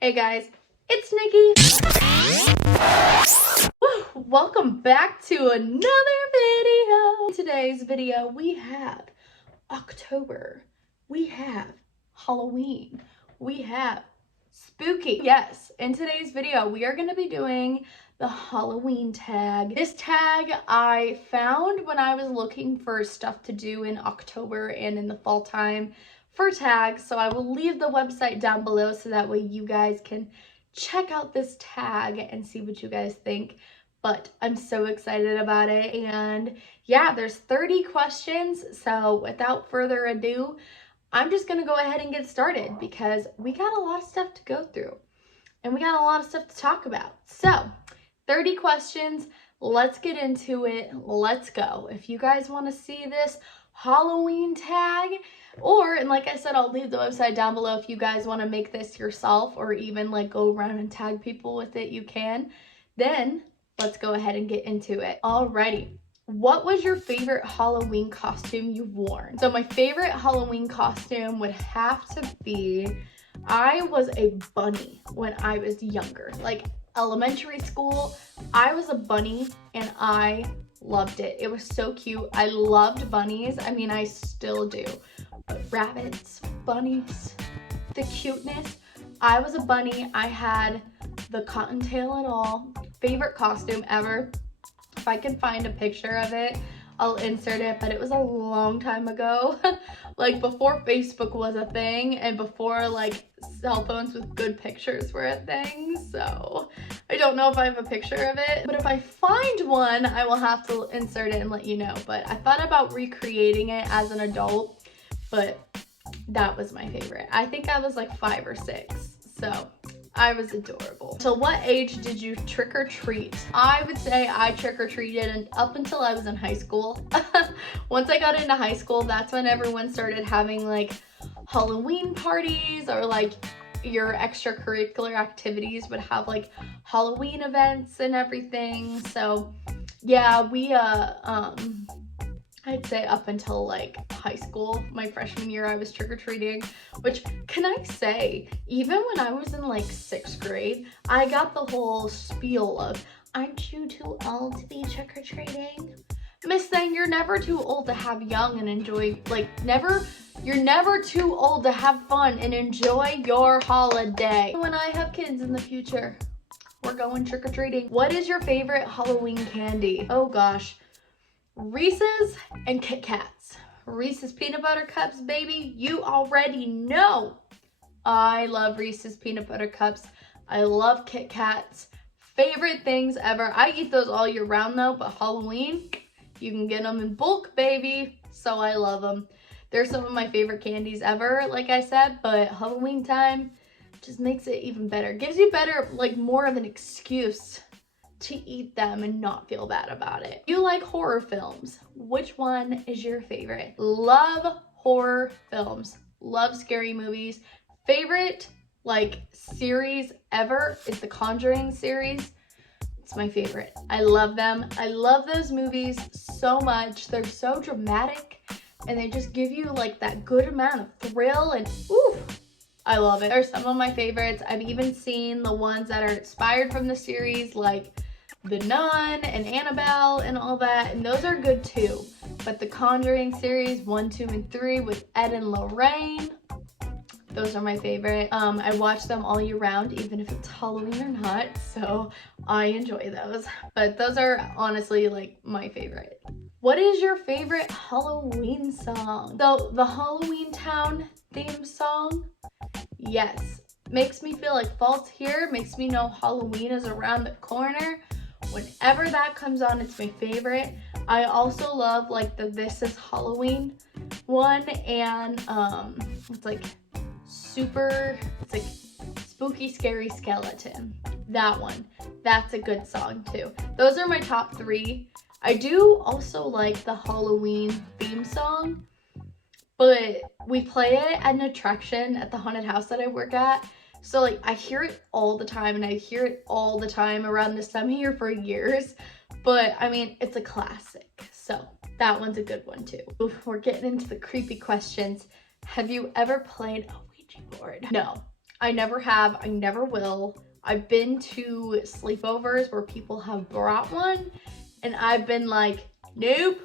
Hey guys, it's Nikki. Welcome back to another video. In today's video, we have October, we have Halloween, we have spooky. Yes, in today's video, we are going to be doing the Halloween tag. This tag I found when I was looking for stuff to do in October and in the fall time for tags, so I will leave the website down below so that way you guys can check out this tag and see what you guys think. But I'm so excited about it, and yeah, there's 30 questions, so without further ado, I'm just gonna go ahead and get started because we got a lot of stuff to go through and we got a lot of stuff to talk about. So 30 questions, let's get into it. Let's go. If you guys want to see this Halloween tag, and like I said, I'll leave the website down below. If you guys want to make this yourself or even like go around and tag people with it, you can. Then let's go ahead and get into it. Alrighty. What was your favorite Halloween costume you've worn? So my favorite Halloween costume would have to be, I was a bunny when I was younger. Like elementary school, I was a bunny and I loved it. It was so cute. I loved bunnies. I mean, I still do. But rabbits, bunnies, the cuteness. I was a bunny. I had the cottontail and all. Favorite costume ever. If I can find a picture of it, I'll insert it, but it was a long time ago. Like before Facebook was a thing and before like cell phones with good pictures were a thing. So I don't know if I have a picture of it, but if I find one, I will have to insert it and let you know. But I thought about recreating it as an adult, but that was my favorite. I think I was like 5 or 6. So I was adorable. So what age did you trick or treat? I would say I trick or treated up until I was in high school. Once I got into high school, that's when everyone started having like Halloween parties, or like your extracurricular activities would have like Halloween events and everything. So yeah, we I'd say up until like high school, my freshman year, I was trick-or-treating, which can I say, even when I was in like 6th grade, I got the whole spiel of, aren't you too old to be trick-or-treating? Miss Thing, you're never too old to have young and enjoy, like you're never too old to have fun and enjoy your holiday. When I have kids in the future, we're going trick-or-treating. What is your favorite Halloween candy? Oh gosh. Reese's and Kit Kats. Reese's peanut butter cups, baby. You already know. I love Reese's peanut butter cups. I love Kit Kats. Favorite things ever. I eat those all year round though, but Halloween, you can get them in bulk, baby. So I love them. They're some of my favorite candies ever, like I said, but Halloween time just makes it even better. Gives you better, like more of an excuse to eat them and not feel bad about it. You like horror films. Which one is your favorite? Love horror films. Love scary movies. Favorite like series ever is the Conjuring series. It's my favorite. I love them. I love those movies so much. They're so dramatic and they just give you like that good amount of thrill and ooh, I love it. They're some of my favorites. I've even seen the ones that are inspired from the series, like The Nun and Annabelle and all that, and those are good too. But the Conjuring series 1, 2, and 3 with Ed and Lorraine, those are my favorite. I watch them all year round, even if it's Halloween or not, so I enjoy those. But those are honestly like my favorite. What is your favorite Halloween song? So the Halloween Town theme song, yes, makes me feel like fall's here, makes me know Halloween is around the corner. Whenever that comes on, it's my favorite. I also love like the This Is Halloween one, and it's like it's like Spooky Scary Skeleton. That one, that's a good song too. Those are my top 3. I do also like the Halloween theme song, but we play it at an attraction at the haunted house that I work at. So like I hear it all the time, and I hear it all the time around this time of year for years. But I mean, it's a classic. So that one's a good one too. Oof, we're getting into the creepy questions. Have you ever played a Ouija board? No, I never have, I never will. I've been to sleepovers where people have brought one and I've been like, nope,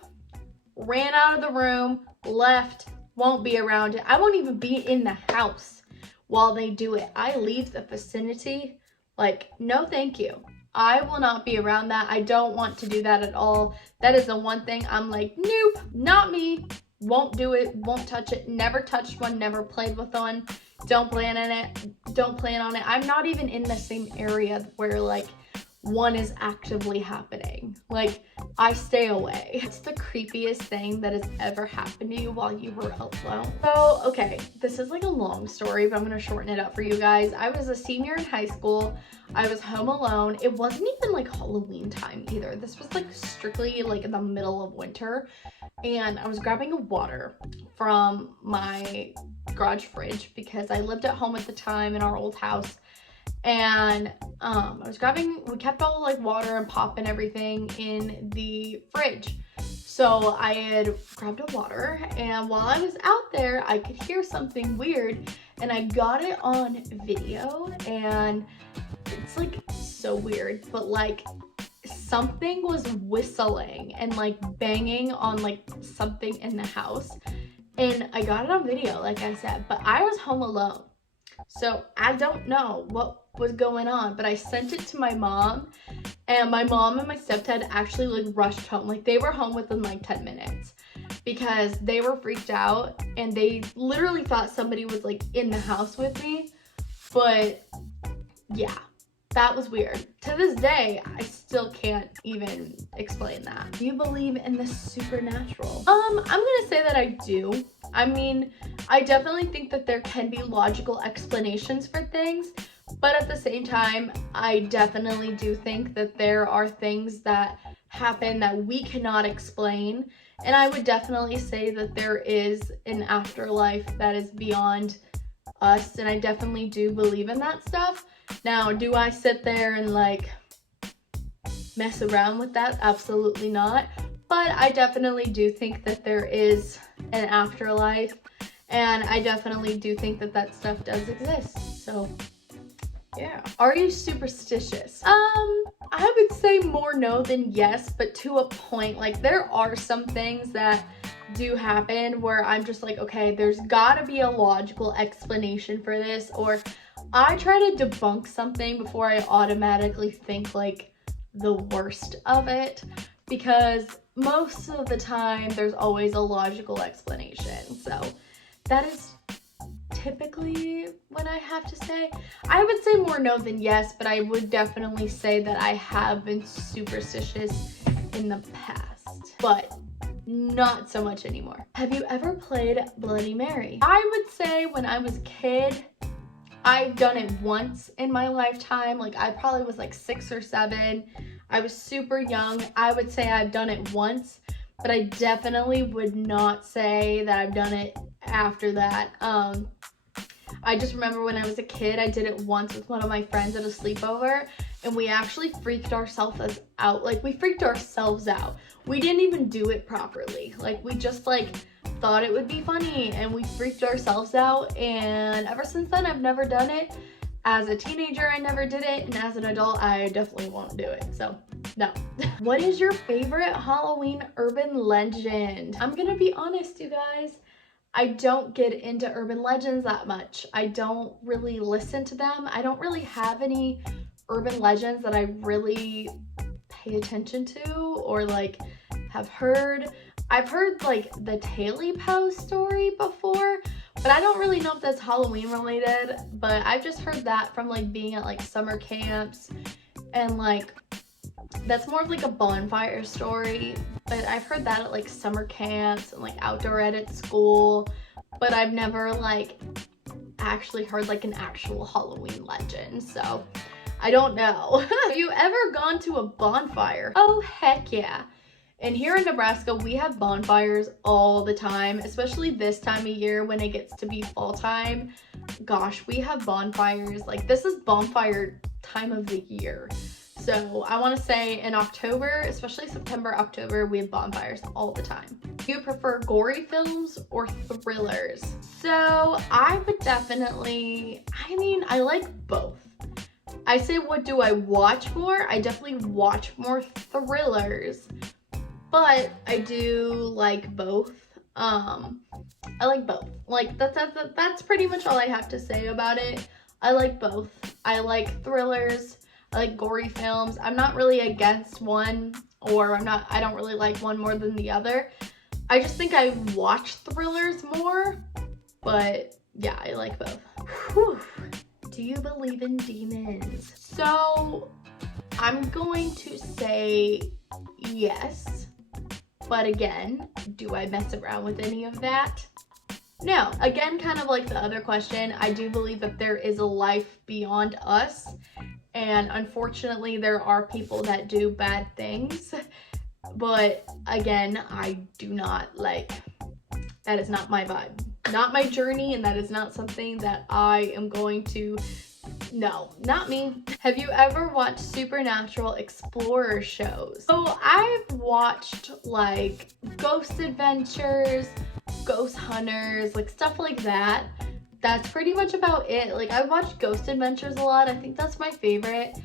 ran out of the room, left, won't be around it. I won't even be in the house while they do it. I leave the vicinity, like, no thank you. I will not be around that. I don't want to do that at all. That is the one thing I'm like, nope, not me. Won't do it, won't touch it, never touched one, never played with one, don't plan on it. I'm not even in the same area where like one is actively happening. Like, I stay away. It's the creepiest thing that has ever happened to you while you were alone. So, okay, this is like a long story, but I'm gonna shorten it up for you guys. I was a senior in high school. I was home alone. It wasn't even like Halloween time either. This was like strictly like in the middle of winter. And I was grabbing a water from my garage fridge because I lived at home at the time in our old house. And we kept all like water and pop and everything in the fridge. So I had grabbed a water, and while I was out there, I could hear something weird, and I got it on video, and it's like so weird, but like something was whistling and like banging on like something in the house, and I got it on video, like I said, but I was home alone. So I don't know what was going on, but I sent it to my mom, and my mom and my stepdad actually like rushed home. Like, they were home within like 10 minutes because they were freaked out and they literally thought somebody was like in the house with me. But yeah, that was weird. To this day, I still can't even explain that. Do you believe in the supernatural? I'm gonna say that I do. I mean, I definitely think that there can be logical explanations for things, but at the same time, I definitely do think that there are things that happen that we cannot explain, and I would definitely say that there is an afterlife that is beyond us, and I definitely do believe in that stuff. Now, do I sit there and like mess around with that? Absolutely not. But I definitely do think that there is an afterlife, and I definitely do think that that stuff does exist. So yeah. Are you superstitious? I would say more no than yes, but to a point. Like, there are some things that do happen where I'm just like, okay, there's gotta be a logical explanation for this, or I try to debunk something before I automatically think like the worst of it, because most of the time there's always a logical explanation. So that is typically what I have to say. I would say more no than yes, but I would definitely say that I have been superstitious in the past, but not so much anymore. Have you ever played Bloody Mary? I would say when I was a kid, I've done it once in my lifetime. Like, I probably was like 6 or 7. I was super young. I would say I've done it once, but I definitely would not say that I've done it after that. I just remember when I was a kid, I did it once with one of my friends at a sleepover, and we actually freaked ourselves out. Like, we freaked ourselves out. We didn't even do it properly. Like, we just like thought it would be funny, and we freaked ourselves out, and ever since then I've never done it. As a teenager, I never did it, and as an adult, I definitely won't do it. So no. What is your favorite Halloween urban legend? I'm gonna be honest, you guys, I don't get into urban legends that much. I don't really listen to them. I don't really have any urban legends that I really pay attention to or like have heard. I've heard like the Taily Poe story before, but I don't really know if that's Halloween related. But I've just heard that from like being at like summer camps, and like that's more of like a bonfire story. But I've heard that at like summer camps and like outdoor ed at school, but I've never like actually heard like an actual Halloween legend. So I don't know. Have you ever gone to a bonfire? Oh, heck yeah. And here in Nebraska, we have bonfires all the time, especially this time of year when it gets to be fall time. Gosh, we have bonfires. Like, this is bonfire time of the year. So I want to say in October, especially September, October, we have bonfires all the time. Do you prefer gory films or thrillers? So I would definitely, I mean, I like both. I say, what do I watch more? I definitely watch more thrillers, but I do like both. I like both. Like that's pretty much all I have to say about it. I like both. I like thrillers. I like gory films. I'm not really against one, or I don't really like one more than the other. I just think I watch thrillers more, but yeah, I like both. Whew. Do you believe in demons? So I'm going to say yes, but again, do I mess around with any of that? No. Again, kind of like the other question, I do believe that there is a life beyond us, and unfortunately there are people that do bad things, but again, I do not like, that is not my vibe, not my journey, and that is not something that I am going to, no, not me. Have you ever watched supernatural explorer shows? So I've watched like Ghost Adventures, Ghost Hunters, like stuff like that. That's pretty much about it. Like I've watched Ghost Adventures a lot. I think that's my favorite.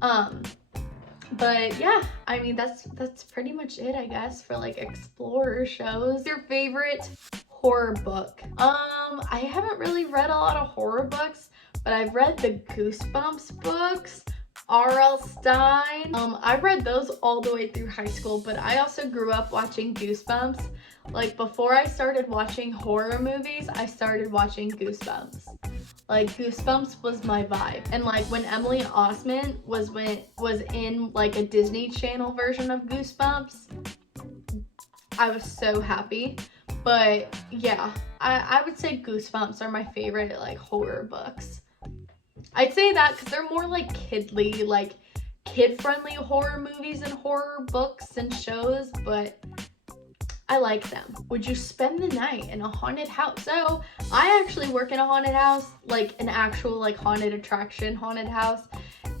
But yeah, I mean that's pretty much it, I guess, for like explorer shows. Your favorite horror book? I haven't really read a lot of horror books, but I've read the Goosebumps books, R.L. Stein. I've read those all the way through high school, but I also grew up watching Goosebumps. Like before I started watching horror movies, I started watching Goosebumps. Like Goosebumps was my vibe. And like when Emily Osment was in like a Disney Channel version of Goosebumps, I was so happy. But yeah, I would say Goosebumps are my favorite like horror books. I'd say that because they're more like kidly, like kid-friendly horror movies and horror books and shows, but I like them. Would you spend the night in a haunted house? So I actually work in a haunted house, like an actual like haunted attraction haunted house,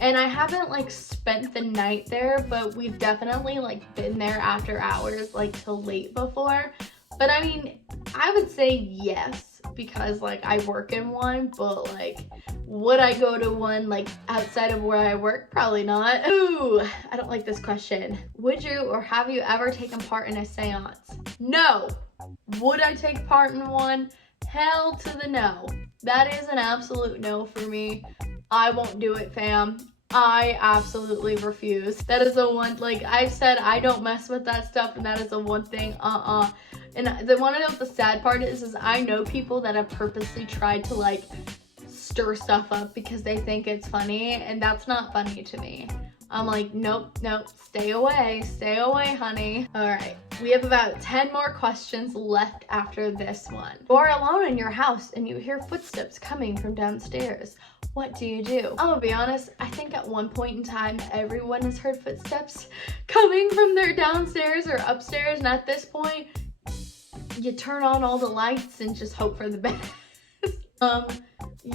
and I haven't like spent the night there, but we've definitely like been there after hours, like till late before. But I mean, I would say yes, because like I work in one, but like would I go to one like outside of where I work? Probably not. Ooh, I don't like this question. Would you or have you ever taken part in a seance? No. Would I take part in one? Hell to the no. That is an absolute no for me. I won't do it, fam. I absolutely refuse. That is the one, like I've said, I don't mess with that stuff, and that is the one thing, And the one of the sad part is I know people that have purposely tried to like stir stuff up because they think it's funny, and that's not funny to me. I'm like, nope, stay away, honey. All right, we have about 10 more questions left after this one. You're alone in your house and you hear footsteps coming from downstairs. What do you do? I'm gonna be honest, I think at one point in time, everyone has heard footsteps coming from their downstairs or upstairs, and at this point, you turn on all the lights and just hope for the best.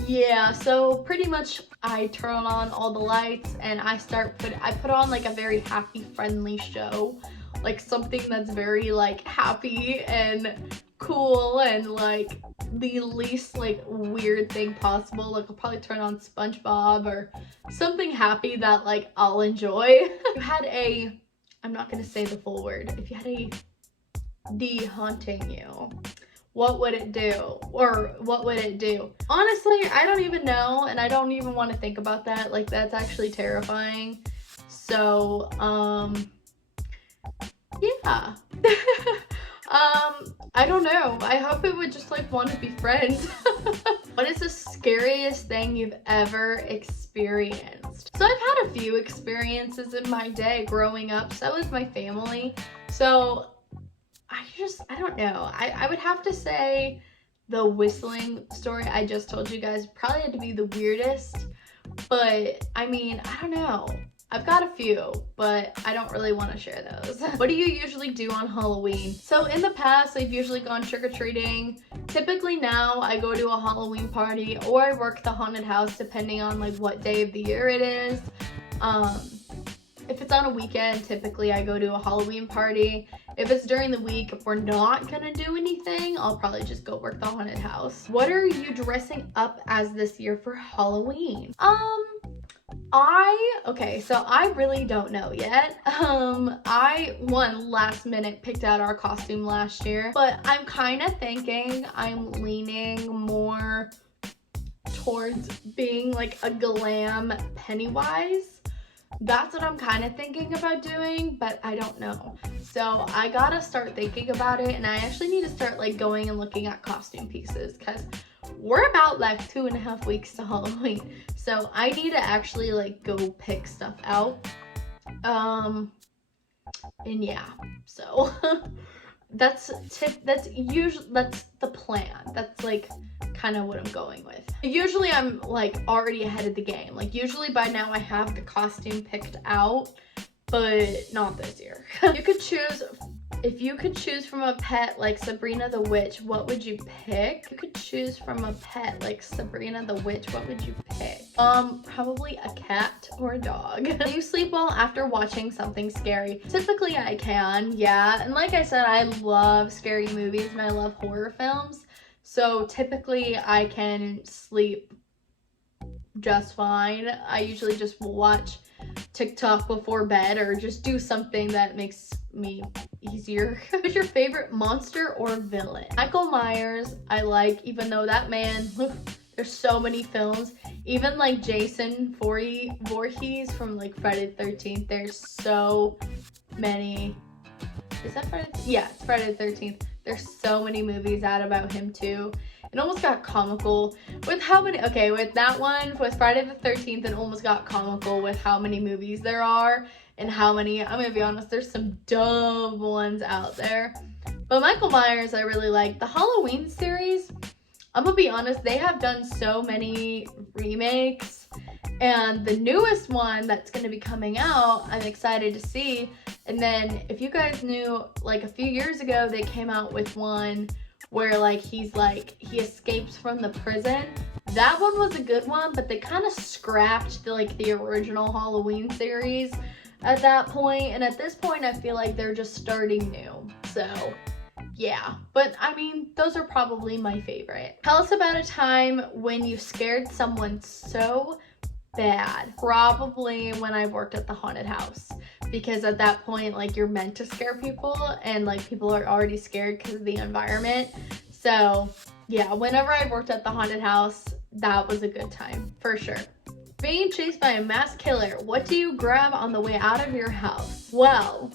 Yeah, so pretty much I turn on all the lights and I put on like a very happy, friendly show, like something that's very like happy and cool and like the least like weird thing possible. Like I'll probably turn on SpongeBob or something happy that like I'll enjoy. If you had a, I'm not gonna say the full word, if you had a D haunting you, what would it do? Or what would it do? Honestly, I don't even know, and I don't even want to think about that. Like that's actually terrifying. So yeah. I don't know. I hope it would just like want to be friends. What is the scariest thing you've ever experienced? So I've had a few experiences in my day growing up. So was my family. So I don't know. I would have to say the whistling story I just told you guys probably had to be the weirdest. But I mean, I don't know. I've got a few, but I don't really want to share those. What do you usually do on Halloween? So in the past, I've usually gone trick-or-treating. Typically now I go to a Halloween party or I work the haunted house depending on like what day of the year it is. if it's on a weekend, typically I go to a Halloween party. If it's during the week, if we're not gonna do anything, I'll probably just go work the haunted house. What are you dressing up as this year for Halloween? Okay, so I really don't know yet. I last minute picked out our costume last year, but I'm kind of thinking I'm leaning more towards being like a glam Pennywise. That's what I'm kind of thinking about doing, but I don't know. So I gotta start thinking about it, and I actually need to start like going and looking at costume pieces, because we're about like 2.5 weeks to Halloween. So I need to actually like go pick stuff out. And yeah, so that's the plan. That's like kind of what I'm going with. Usually I'm like already ahead of the game. Like usually by now I have the costume picked out, but not this year. If you could choose from a pet like Sabrina the Witch, what would you pick? If you could choose from a pet like Sabrina the Witch, what would you pick? Probably a cat or a dog. Do you sleep well after watching something scary? Typically I can, yeah. And like I said, I love scary movies and I love horror films. So typically I can sleep just fine. I usually just watch TikTok before bed or just do something that makes me easier. Who's your favorite monster or villain? Michael Myers, I like, even though that man, there's so many films. Even like Jason Voorhees from like Friday the 13th, there's so many. Is that Friday? Yeah, it's Friday the 13th. There's so many movies out about him too. It almost got comical with how many, okay, with that one, with Friday the 13th, it almost got comical with how many movies there are and how many, I'm gonna be honest, there's some dumb ones out there. But Michael Myers, I really like. The Halloween series, I'm gonna be honest, they have done so many remakes, and the newest one that's gonna be coming out, I'm excited to see. And then if you guys knew, like a few years ago, they came out with one where like he escapes from the prison. That one was a good one, but they kind of scrapped the original Halloween series at that point. And at this point, I feel like they're just starting new. So yeah, but I mean, those are probably my favorite. Tell us about a time when you scared someone so bad. Probably when I worked at the haunted house, because at that point, like, you're meant to scare people, and like people are already scared because of the environment. So yeah, whenever I worked at the haunted house, that was a good time for sure. Being chased by a mass killer, what do you grab on the way out of your house? Well,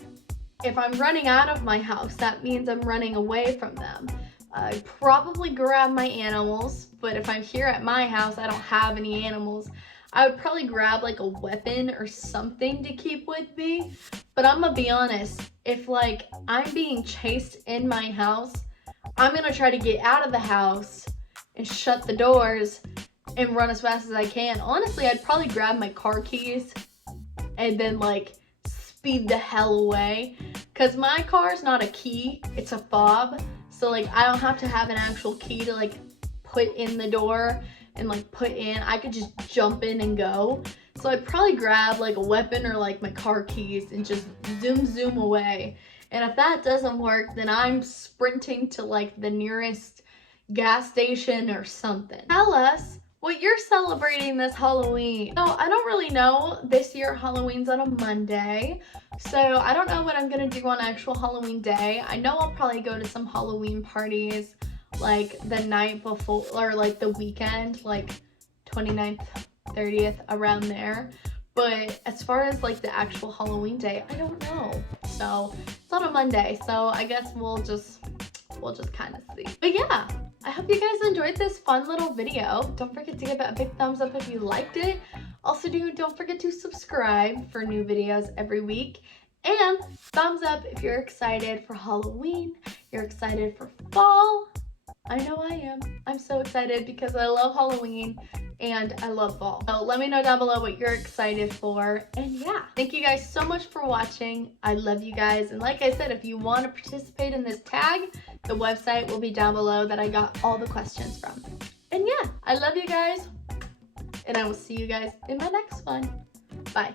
if I'm running out of my house, that means I'm running away from them. I probably grab my animals, but if I'm here at my house, I don't have any animals. I would probably grab like a weapon or something to keep with me. But I'm gonna be honest, if like I'm being chased in my house, I'm gonna try to get out of the house and shut the doors and run as fast as I can. Honestly, I'd probably grab my car keys and then like speed the hell away. Cause my car's not a key, it's a fob. So like I don't have to have an actual key to like put in the door and like put in. I could just jump in and go. So I'd probably grab like a weapon or like my car keys and just zoom away. And if that doesn't work, then I'm sprinting to like the nearest gas station or something. Tell us what you're celebrating this Halloween. So I don't really know. This year Halloween's on a Monday, so I don't know what I'm gonna do on actual Halloween day. I know I'll probably go to some Halloween parties like the night before, or like the weekend, like 29th, 30th, around there. But as far as like the actual Halloween day, I don't know. So it's on a Monday, so I guess we'll just kind of see. But yeah, I hope you guys enjoyed this fun little video. Don't forget to give it a big thumbs up if you liked it. Also, don't forget to subscribe for new videos every week. And thumbs up if you're excited for Halloween, you're excited for fall. I know I am. I'm so excited because I love Halloween and I love fall. So let me know down below what you're excited for. And yeah, thank you guys so much for watching. I love you guys. And like I said, if you want to participate in this tag, the website will be down below that I got all the questions from. And yeah, I love you guys. And I will see you guys in my next one. Bye.